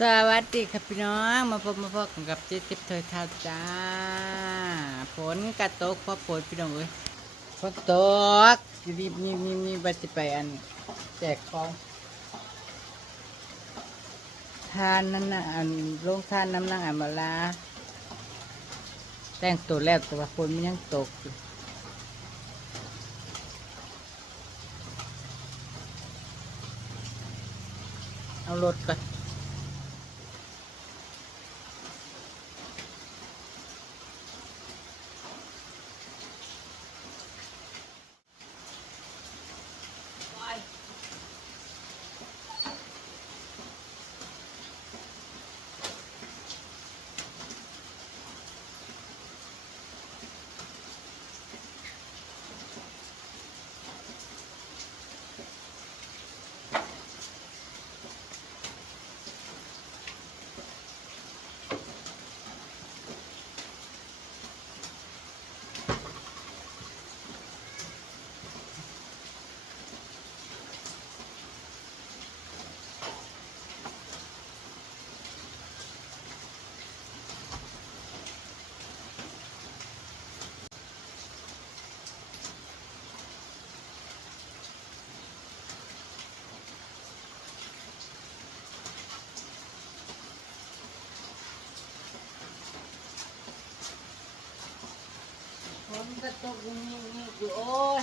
สวัสดีครับพี่น้องมาพบมาพบกับเจ๊จิ๊บเธอเท่าจ้าฝนกระตกพอฝนพี่น้องเอ้ยฝนตกรีบมีมีมีบัตรไปอันแจกของทานนั่นน่ะอันลงทานน้ำหนางอันมาลาแต่งตัวแล้วแต่ว่าฝนมันยังตกเอารถก่อน ฝนก็ตกนี่นี่อยู่โอ้ย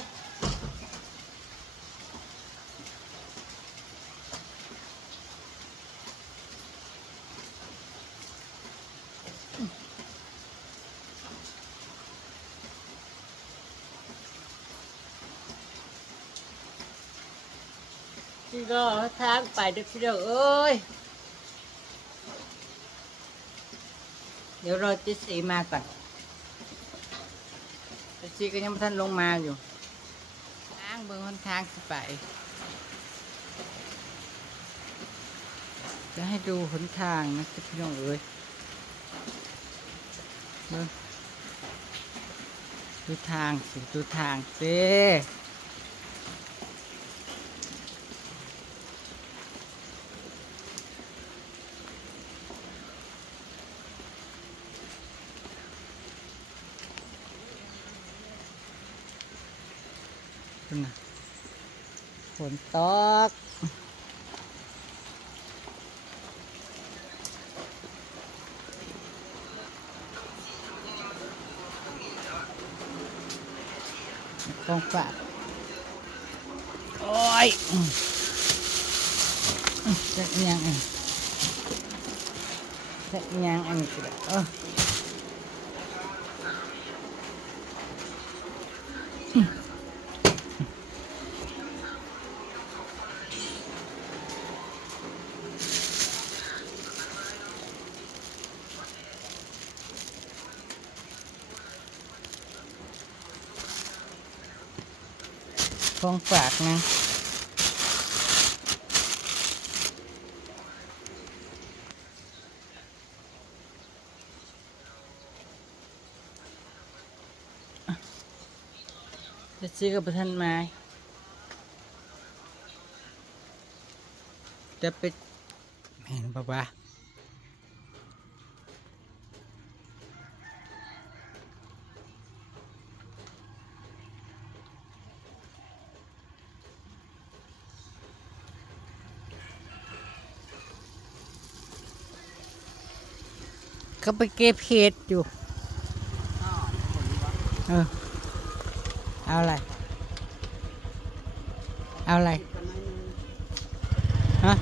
พี่ก็ทางีก็ยังไม่ทันลงมาอยู่ทางเบิ่งหนทางสิไป จะให้ดูหนทางนะพี่น้องเอ้ยเบิ่งดูทางสิดูทางสิ นตกของฝากโอ้ยอืมอืมจะเอียงอันจะเอียงอันนี้ก็ได้ ของฝากนะจะซื้อกับประทันไม้จะไปเห็นปะวะ เขาไปเก็บเห็ดอยู่เออเอาอะไร เอาอะไรฮะ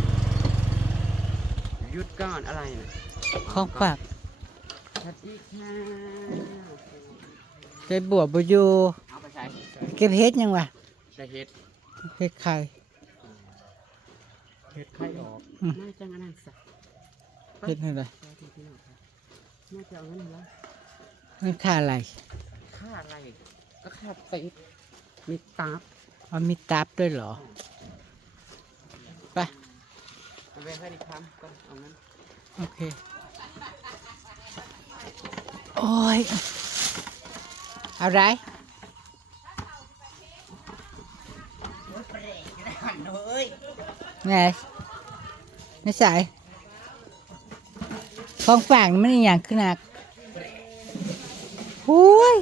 หยุดก่อนอะไรนะของฝากสวัสดีค่ะไปบวชบอยู่เอาไปใช้เก็บเห็ดยังวะใช้เฮ็ดเห็ดไข่เฮ็ดไข่ออกอืมน่าจะงานนั้นสักเห็ดอะไร สวัสดีพี่น้องค่ะน่าจะเอาเงินแล้วมันค่าอะไรค่าอะไร ก็ค่าติดมีตับมันมีตับด้วยเหรอไปเอาไปให้ดีคำก็เอาเงินโอเค โอ้ยเอาไรไงไม่ใส่ ของฝากนี่มันอหย่างขึ้นหนักอุ้ย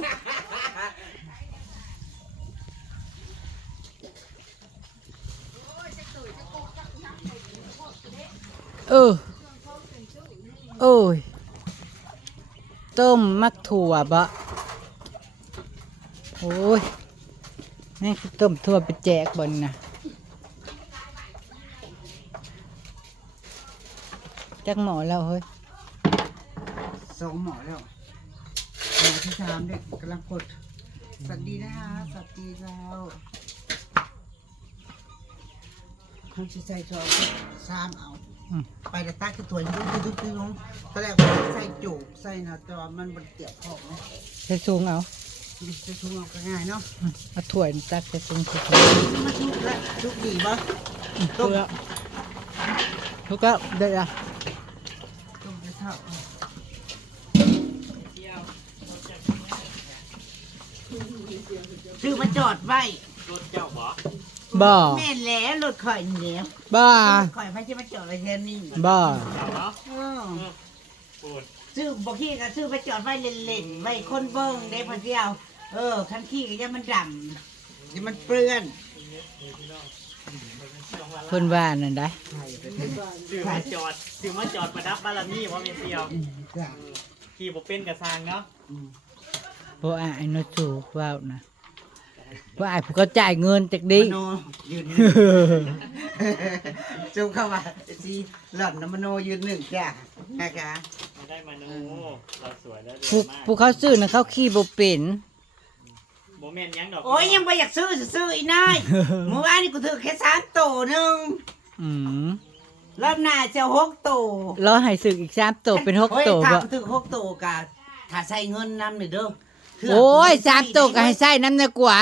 เออโอ้ย ต้มมักถั่วบะโอ้ยนี่คือต้มถั่วไปแจกบนนะจักหมอแล้วเฮ้ย สองหมอแล้วหมอที่สามเด็กกำลังกดสวัสดีนะคะสวัสดีแล้วเขาจะใส่ตัวสามเอา อืม ไปแต่ตักที่ตัวยุบยุบยุบยุบตอนแรกว่าใส่จุกใส่นะแต่ว่ามันบนเกี่ยวข้องนะใส่สูงเอาจะชุ่มเอาก็ง่ายเนาะอืมเอาถ้วยตักใส่สูงใส่สูงมาชุบแล้วชุบดีปะทุกแล้วทุกแล้วได้ละ ซื้อมาจอดไว้บ่แม่นแล้วรถข่อยนี่แหล้วบ่ข่อยพระจะมาจอดไว้แค่นี้บ่เออซื้อบอกขี้ก็ซื้อไปจอดไว้เล่นๆไว้คนเบิ้งได้พอเดียว เออคันขี้ก็อยังมันดำอย่ามันเปื้อนเพิ่นว่านั่นได้สื่อมาจอดสื่อมาจอดประดับบารมีเพราะเป็นเซียวขี่บ่เป็นกระซางเนาะบ่อายเนาะสูว้าวนะ บ่อายผู้เขาจ่ายเงินจากดีมโนยืนหนึ่งจุกเข้ามาสิหล่อนน้ำมโนยืนหนึ่งจ้ะนะคะมาได้มาโนเราสวยแล้วเดืผู้มากผู้เขาซื้อน่ะเขาขี่บ่เป็นโมเมนต์ยังดอกโอ้ยยังไม่อยากซื้อซื้ออีนายเมื่อวานนี่กูถือแค่สามโตหนึ่งอืมรอบหน้าจะหกโตรอให้สึกอีก3ตัวเป็น6ตัวโอ้ยถ้าบ่กูถือหกโตกะถ้าใส่เงินนำหน่อยเด้อเทื่โอ้ยกู3ตัวก็ให้ใส่น้ำนะกว่า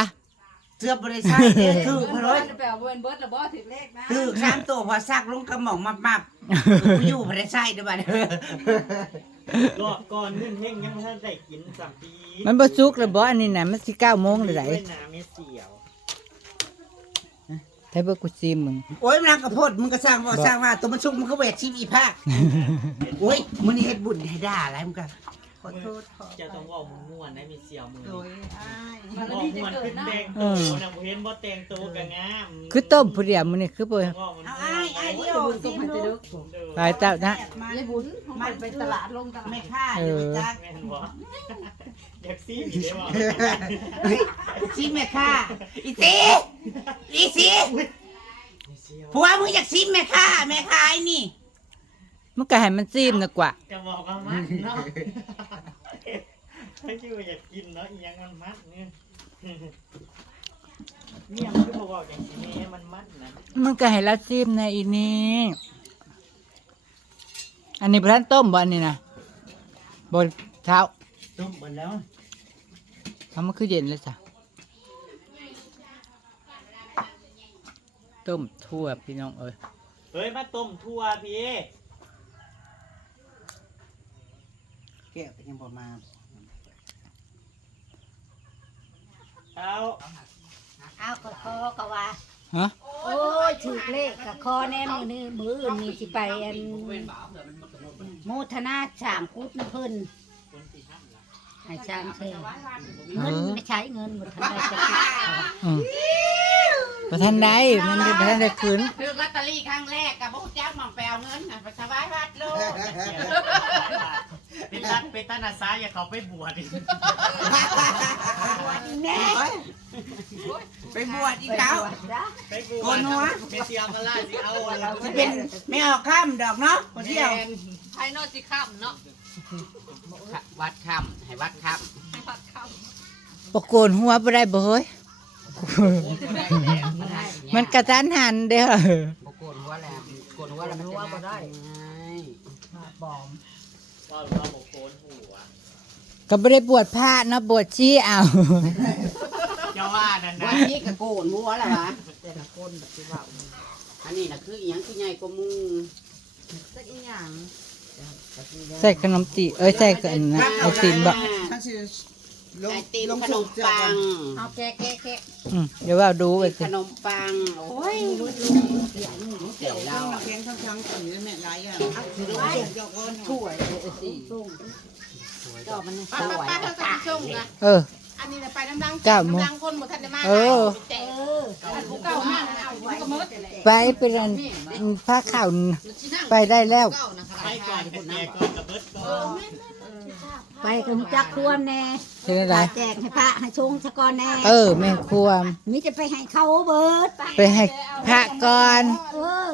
เสื้อบริษัทเด้อถือพะร้อยแปลว่าเบิร์นเบิร์ดแล้วบ่ถึงเลขนะถือสามโตพอซักลงกระหม่องมับมับกูอยู่บริษัทเด้อบัดรอบก่อนนึ่งเฮงยังไม่ทันได้กินสัมปีมันบ่สุกแล้วบ่อันนี้น่ะมันสิ9โมงเลยได้ด้วยน้ำเม็ดเสียวไทเบิกกูซีมึงโอ้ยมันกระโพดมึงก็สร้างว่าสร้างว่าตัวมันชุกมันก็เวทชิมอีภาคโอ้ยมึงนี่เฮ็ดบุญให้ด่าอะไรมึงกันข อโทษขอจะต้องว่ามึงม่วนนะมีเสียวมือโดยอ้ายบอกม่วนขึ้นแดงโตนะบ่เห็นบ่แต่งตัวก็งามคือต้มผู้เดียวมื้อนี้คือบ่ว่ามันเอาอ้ายอ้ายเดียวซิมดูไปเต้านะ ยายบุญมันไปตลาดลงตลาดไม่ค่าเดี๋ยวจักแม่นบ่อยากซีอีกได้บ่เฮ้ยซิมแม่ค่าอีสิอีสิมีเสียวผัวมึงอยากซิมแม่ค่าแม่ค่าไอ้นี่ มันก็ให้มันซีมนะกว่า จะบอกว่ามันเนาะไม่คิดว่าอยากกินเนาะอีหยังมันมัดเนี่ยเนี่ยมันก็บอกอย่างนี้มันมัดนะมันก็ให้ละซีมนะอีนี่ อันนี้พระนต้มบ่อันนี้นะบนเท้าต้มหมดแล้วทำมันคือเย็นเลยจ้ะต้มทั่วพี่น้องเอ้ยเฮ้ยมาต้มทั่วพี่ แก้วก็ยังบ่มาเอาเอาก็คอก็ว่า ฮะโอ้ยถูกเลขก็คอแน่มือนี้มืออื่นมีสิไปอันโมทนาสามกุดนะเพิ่นคนสี่ห้าละให้สามเซเงินไม่ใช้เงินหมดทันได้จะคิดอืม ประทันได้มันประทันได้คืนถือลอตเตอรี่ครั้งแรกกับพวกเจ้าหม่องแปลเงินน่ะไปถวายวัดโลกเป็นตันเป็นตันอาสาอย่าเขาไปบวชอีกแน่ไปบวชอีกแล้วไปบวชโกนหัวเป็นเสียมาล่าสิเอาเราจะเป็นไม่ออกข้ามดอกเนาะคนเที่ยวภายนอกสิข้ามเนาะวัดคำให้วัดคให้พัดข้ามปะโกนหัวบ่ได้บ่เฮ้ยำ มันกระทันหันเด้อโกนหัวแล้วโกนหัวแล้วมันจะก็ได้บอมว่าเราบอกโกนหัวก็บ่ได้บวชพระเนาะบวชชี้เอาจ้าว่านั่นนะวันนี้ก็โกนหัวแล้ววะแต่ละคนแบบที่ว่าอันนี้นะคืออหยังคือใหญ่กว่ามูสักอีหยังใส่ขนมจีเอ้ยใส่กันนะไอติมบ่ ไอติมขนมปังเอาแกะแกะแกะอืมเดี๋ยวว่าดูไปขสินมปังโอ้ยเดี๋ยวเราเราเพียงทั้งทั้งสีแล้วแม่ไรอะเดี๋ยวคนถ้วยสิส่งดอกมันสป้าวยป้าเธอใส่ช่งนะเอออันนี้น่ะไปน้ำดังเก้าโมงน้ำดังคนหมดทันได้มาเออแต่เอออันผู้เก่ามากนะเอาไว้ก็หมดไปเป็นอันผ้าขาวน่ะไปได้แล้วไปก่อนแก่ก่อนกับเบิดก่อน ไปกับจักควมแน่เห็นอะไรแจกให้พระให้ชงสะกอนแน่เออแม่ครัวนี่จะไปให้เขาเบิดไปให้พระก่อนเออ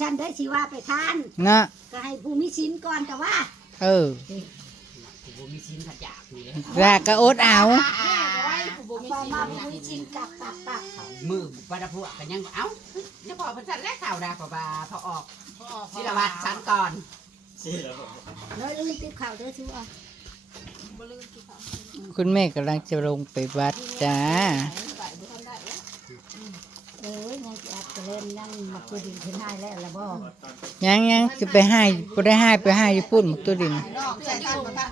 ฉันได้สิว่าไปทานเนาะก็ให้ผู้มีศีลก่อนแต่ว่า เออผมมีชิ้นขยะนี่เลยรากก็อดเอาไว้ผู้บ่มีพอสิมาผู้มีศีลกลับกลับกลับมือปลาพวกกันยังเอ้าจะพอพันจันแรกข่าวดาพอบาพอออกศิลวัตชั้นก่อน สิแล้วผมเลยลืมติบข่าวเด้อสิว่าคุณแม่กำลังจะลงไปวัดจ้า เออยังจะอัดจะเล่นยังมาคุยดินขึ้นให้แล้วละบ่ยังยังจะไปให้บ่ได้ให้ไปให้ญี่ปุ่นหมกตัวดิน นอกใส่ตันบ่ทัน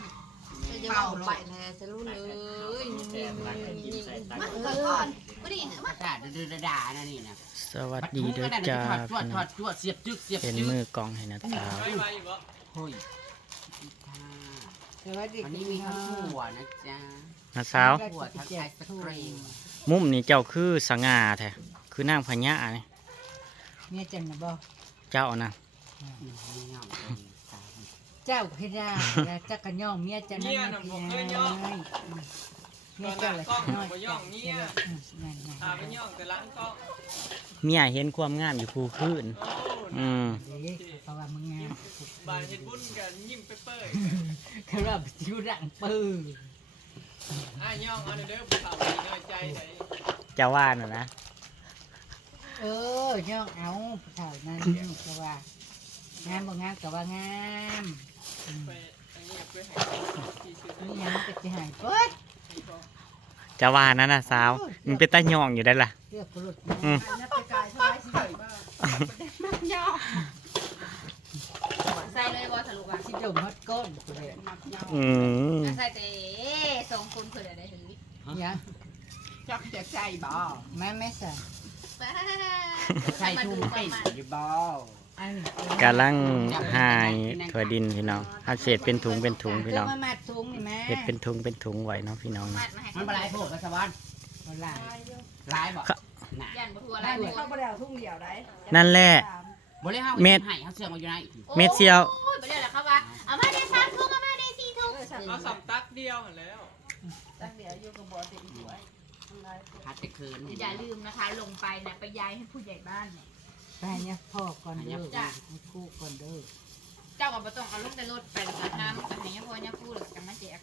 เป่าไปแน่จะรู้เลยแก่รักกันกินใส่ตังมาก่อนบ่ได้มาด่าดื้อด่านะนี่นะสวัสดีเด้อจ้าถอดถอดพี่ถน้อองดเสียบจึกเสียบเป็นจึกมือกองให้นะตา เฮ้ยวันนี้มีข้าวถั่วนะจ๊ะนะสาวถั่วทั้งไอศครีมมุมนี้เจ้าคือสง่าแท้คือนางพญานี่เมียจันนะบ่เจ้านะเจ้าพระแล้วจักกะย่องเมียจันนั่นนะพี่เมียเจ้าละน้อยบ่ย่องเมีย นั่นอ่าไปย่องแต่ล้างกล้องเมียเห็นความงามอยู่ภูขึ้นอืมๆเด้เพราะว่ามึงงามบานเฮ็ดบุญกันยิ้มเปื่อยเขาว่าอยู่ดังปื้อๆอ่าย่องเอาเด้อผู้เฒ่าดีน้อยใจไดเจ้าว่าน่ะนะเออย่องเอาผู้เฒ่านั้นก็ว่างามบ่งามก็ว่างามไปอันนี้ไปให้ที่ชื่อนี่ยังก็สิหายเปิดเจ้าว่านั่นน่ะสาวมันเป็นตาหย่องอยู่ได้ล่ะเรียกปลุดอืมใส่เลยบ่ทะลุอะสิดมฮอดก้นกูเลยอืมใส่แต่สองคนเพิ่นได้ถึงยังจักจะใส่บ่แม่ไม่ใส่ใส่ทุ่มเป็นอยู่บ่อัน กำลังหายถั่วดินพี่น้องเอาเศษเป็นถุงเป็นถุงพี่น้องเมามาถุงนี่แม่เห็ดเป็นถุงเป็นถุงไว้เนาะพี่น้องมัเนาะดมาให้มันบลายโผล่กับสวรรค์บ่หลายลายบ่ยันบ่ทัวอะไรบ่เขาบ่ได้เอาทุ่งเดียวได้นั่นแหละบ่เลยเฮาเม็ดให้เฮาเสื่อมอยู่ไหนเม็ดเซียวโอ้ยบ่ได้แล้วครับว่าเอามาได้3ถุงเอามาได้4ถุงเอาสำตักเดียวหั่นแล้วหัดแต่คืนอย่าลืมนะคะลงไปนะไปย้ายให้ผู้ใหญ่บ้านเนี่ย ไปเนี่ยพ่อก่อนเด้อให้คู่ก่อนเด้อเจ้าก็บ่ต้องเอาลงแต่รถไปแล้วก็น้ำกับให้ยาพ่อยาพูแล้วก็มาแจก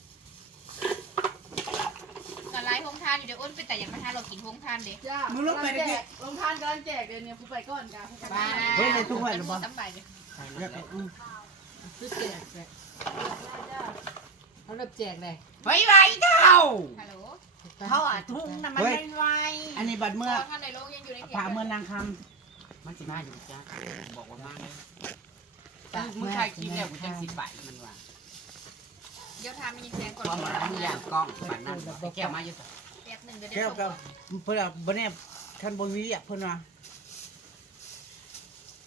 ก็ไล่ห้องทานอยู่เดี๋ยวอ้นไปแต่ยังมาทานเรากินห้องทานเด็กมึงลงไปได้แค่ลงทานกำลังแจกเดี๋ยวนี้ผู้ไปก่อนกันมาเฮ้ยในทุกวันหรือเปล่าสำบายเลยคือแจกเลยเขาเริ่มแจกเลยไว้ไว้เท่าฮัลโหลเขาอะทุ่งน่ะมันได้ไวอันนี้บัดเมื่อท่านในโลกยังอยู่ในเขตพาเมื่อนางค มันสิมาอยู่จ้ะบอกว่ามามึงใครกินแล้วกูจังสิไปมันว่าเดี๋ยวทำมียิงแสงก่อนความมันมีอย่างกล้องแบบนั้นแก้วมาอยู่แป๊บหนึ่งเดี๋ยวำเดี๋แก้ยววกับเพื่อนบ่เนี่ยคันบ่มีเรียกเพิ่นว่า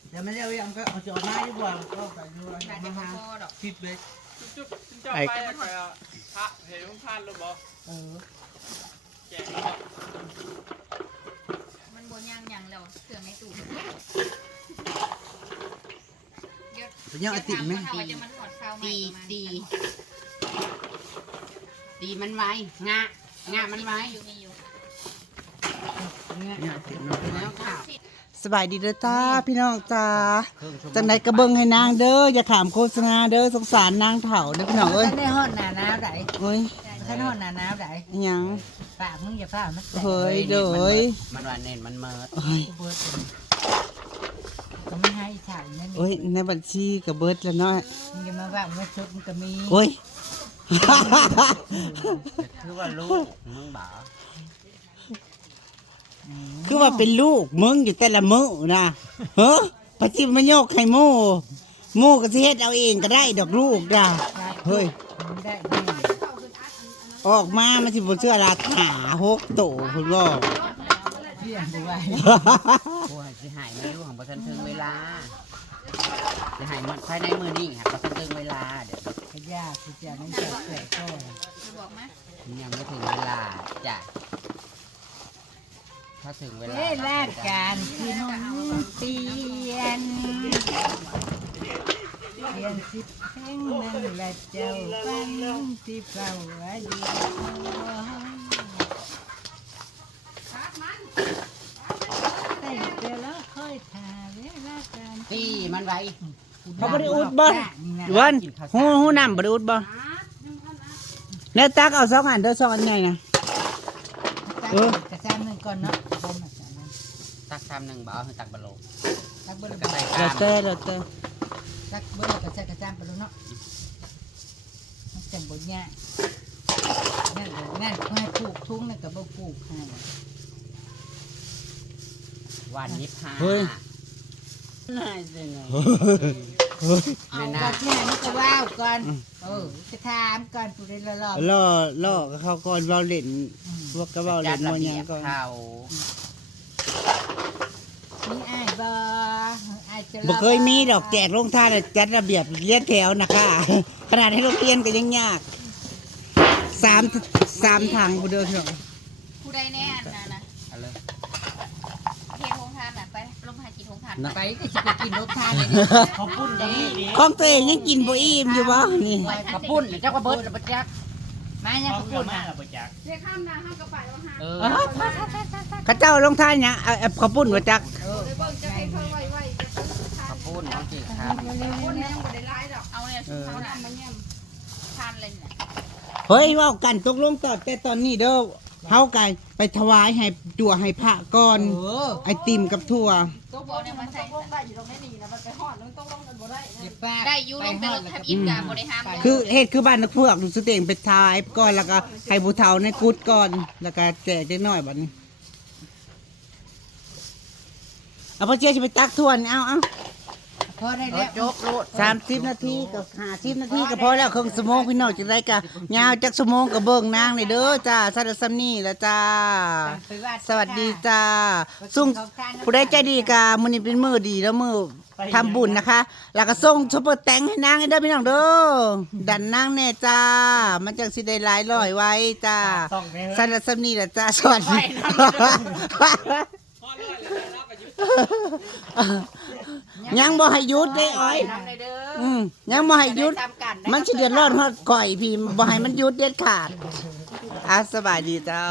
เดี๋ยวมันเรียกยังก็เอาจอดมาดีกว่าก็ไปดูอะไรขายแต่มาพหาอดอกคิดเบ็ดจุ๊บๆเจ้าไปแล้วก็พระเห็นลุงพานหรือบ่เออแจกแล้วมันบน ย่างยังแล้วเครื่องในตู้เดี๋ยวเป็นยังไอติมไหมเขาจะมันหอดข้าวใหม่ตีประมาณตีตีมันไว้งะงะมันไว้อยู่มีอยู่เนี่ยไอติมเนาะแล้วค่ะสบายดีเด้อจ้าพี่น้องจ้าจังไหนกระเบิงให้นางเด้ออย่าขามโฆษณาเด้อสงสารนางเถ่าเด้อพี่น้องเอ้ยท่านได้ฮอดหน้าหนาวไดเฮ้ยท่านฮอดหน้าหนาวไดอิหยัง ปากมึงอย่าฟ้ามันแตกเฮ้ยเด้อมันว่าเน้นมันเมิดเฮ้ยกูเบิดก็ไม่ให้ฉากนั่นเฮ้ยนี่ในบัญชีกับเบิดแล้วเนาะมึงอย่ามาว่ามึงชุดมึงก็มีเฮ้ย คือว่าลูกมึงบ่าคือว่าเป็นลูกมึงอยู่แต่ละมื้อนะเฮ้อปฏิมาโยกให้หมู่หมู่ก็สิเฮ็ดเอาเองก็ได้ดอกลูกด่าเฮ้ยมึงได้แน่ ออกมามันสิบ่เชื่อราคาหกโตคุณบ่เรียนบ่ไหวโอ้ยสิหายไม่รู้ของบ่ทันถึงเวลาสิหายมันภายในมือนี่ครับบ่ทันถึงเวลาเดี๋ยวขยะสิจะมันจะแตกก้อนบอกมายังไม่ถึงเวลาจ้ะถ้าถึงเวลาเวลาการที่นนเปลี่ยน เปลี่ยนสิบแห่งนั้นและเจ้าฟังที่เฝ้าอายุแต่เดี๋ยวเราค่อยทาเวลาการปีมันไว้เขาบ่ได้อุดบ่วันฮู้ฮู้น้ำบ่ได้อุดบ่แล้วตักเอาสองอันเด้อสองอันใหญ่นะเออกระซ้ำหนึ่งก่อนเนาะบ่มาสานั้นตักคำหนึ่งบ่เอาให้ตักบะโลตักเบอแล้วร์ก็ใส่แล้วกามแต่แล้ วแต่ตักเบอร์กระซ้ำกระซ้ำไปแล้วเนาะมันจังบ่ยากนั่นเลยนั่นเพื่อให้ปลูกทุ่งนั่นก็บ่ปลูกให้วันยิบห้าเฮ้ย น่าจะไงเอาไม่ก่น่าอนเนี่ยนี่ก็ว้าวก่อนเออจะถามก่อนผู้ใดละรอบล่อล่อกับเขาก่อนเว้าเล่นพวกก็เว้าเล่จันดระบ่หเบียัยงบก่อนเขามีอ้ายบ่อ้ายจะรั บบ่เคยมีดอกแจกลงท่านน่ะจัดระเบียบเรียนแถวนะคะขนาดให้โรงเรียนก็ยังยากสามสามทางบ่เด้อพี่น้องผู้ใดแน่อันนั้นนะเอาเลยเททงทานน่ะไปลงหาจีทงทานไปก็สิไปกินรถทานเลยเขาพูดกับนี่ดิของตัวเองยังกินบ่อิ่มอยู่บ่นี่กระปุ้นเจ้ากระเบิดกระเบิดยักษ์มายังเขาก็พูพูดดมานะแล้วบ่จักเออเขาเจ้าลงท่านหยังเอาเอาข้าวปุ้นว่าจัก เออกระปุ้นเอาสิครับเอาเนี่ยชุดเขาน่ะทานเลยเนี่ยเฮ้ยเว้ากันตกลงต่อแต่ตอนนี้เด้อเฮากันไปถวายให้จั่วให้พระก่อนเออไอติมกับถั่วตัวบอเนี่ยมาใส่เดี๋ยวป้าได้อยูลงแต่รถทับอิฐกับบริหารคือเฮ็ดคือบ้านนักเพือกสุเตงไปทายก่อนแล้วก็ให้ผู้เฒ่าในกุดก่อน แล้วก็แจกเล็กน้อยบัดนี้เอาพ่อเจี๊ยบสิไปตักถั่วนี่เอาเอา พอได้เออแล้วจบโลดสามสิบนาทีกับห้าสิบนาทีก็พอแล้วครึ่งชั่วโมงพี่น้องจังไดกะยาวจักชั่วโมงก็เบิ่งนางนี่เด้อจ้าสัตว์ซ้ำนี่แล้วจ้าไปวัดสวัสดีจ้าซุ่งผู้ใดใจดีกะมื้อนี้เป็นมื้อดีแล้วมื้อทำบุญนะคะ แล้วก็ส่งซุปเปอร์แตงให้นางให้เด้อพี่น้องเด้อดันนางแน่จ้า มันจังสิได้หลายร้อยไว้จ้าต้องไปเฮ้ยสันละซ้ำนี่แหละจ้าสวัสดี ยังบ่ให้หยุดได้อ้อยทำเลยเด้ออืมยังบ่ให้หยุดตามกันมันสิเดือดร้อนเพราะก่อยพี่บ่ให้มันหยุดเด็ดขาดอะสบายดีเจ้า